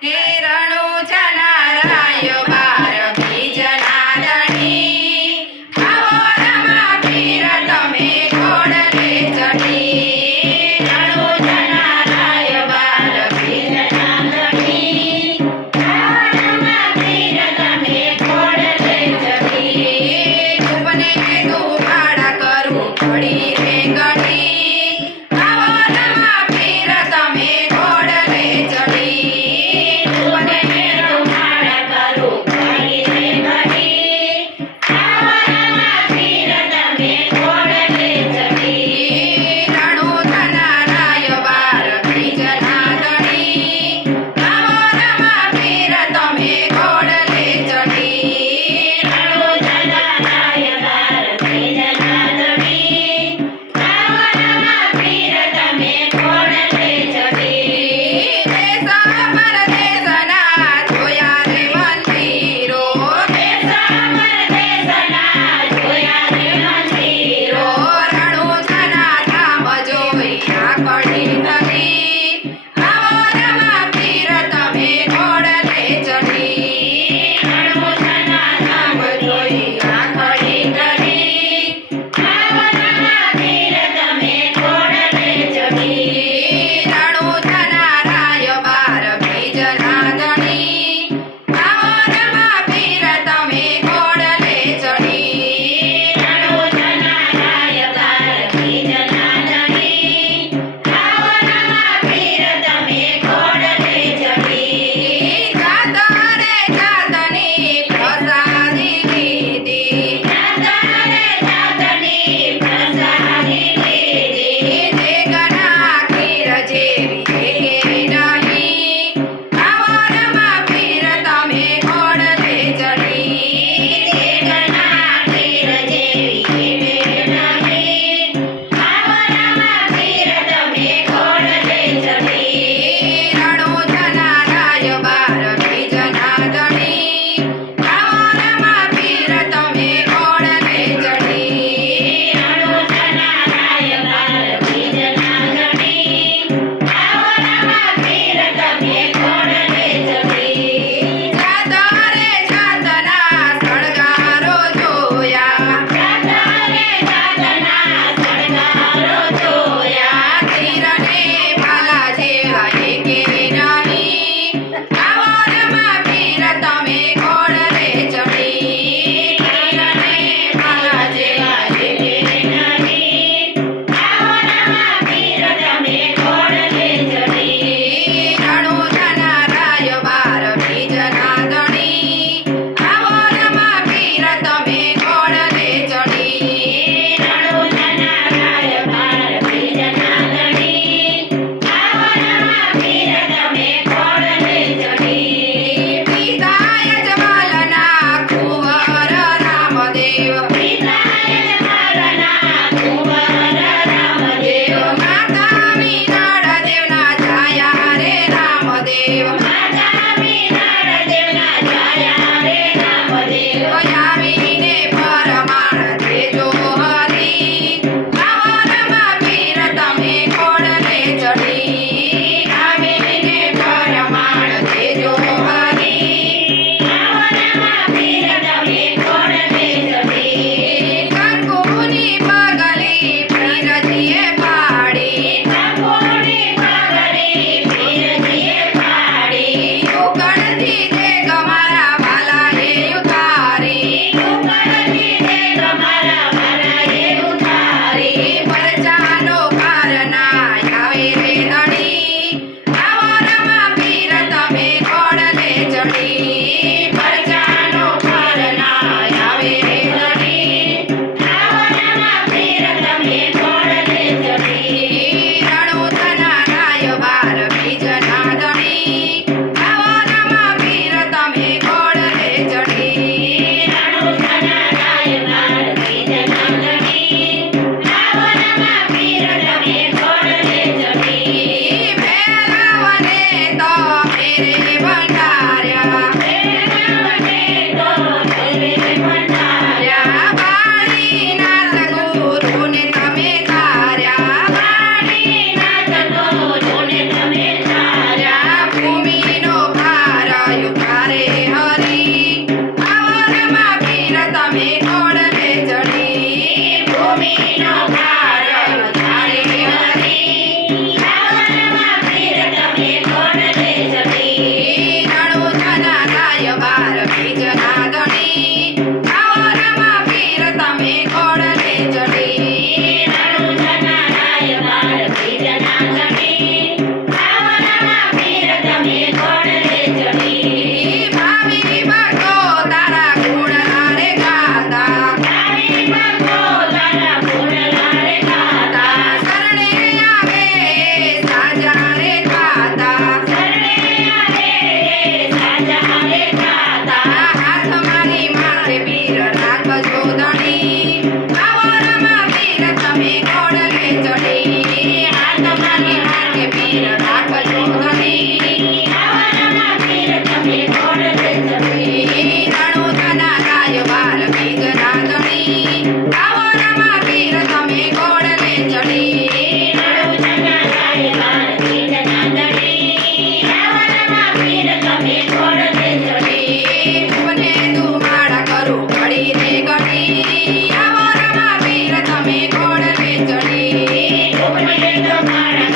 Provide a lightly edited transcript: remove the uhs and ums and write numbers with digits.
કેરણો જનારાય બાર બીજના ધણી આવો રમા પીર તમે ઘોડલે ચડી રણો જનારાય બાર બીજના ધણી આવો રમા પીર તમે ઘોડલે ચડી તુમને દુભાડા કરું ઘડી રે ઘડી આવો રમા પીર તમે ઘોડલે ચડી રાખજો ધણી આવારામાં પીર તમે ઘોડલે ચડી રણુજના ગાય બાર બીજના ધણી આવારામાં પીર તમે ઘોડલે ચડી રણુજના ગાય બાર બીજના ધણી આવારામાં પીર તમે ઘોડલે ચડી મને દુમાળા કરું ઘડી રે ઘડી આવારામાં પીર તમે ઘોડલે ચડી મને તો મારા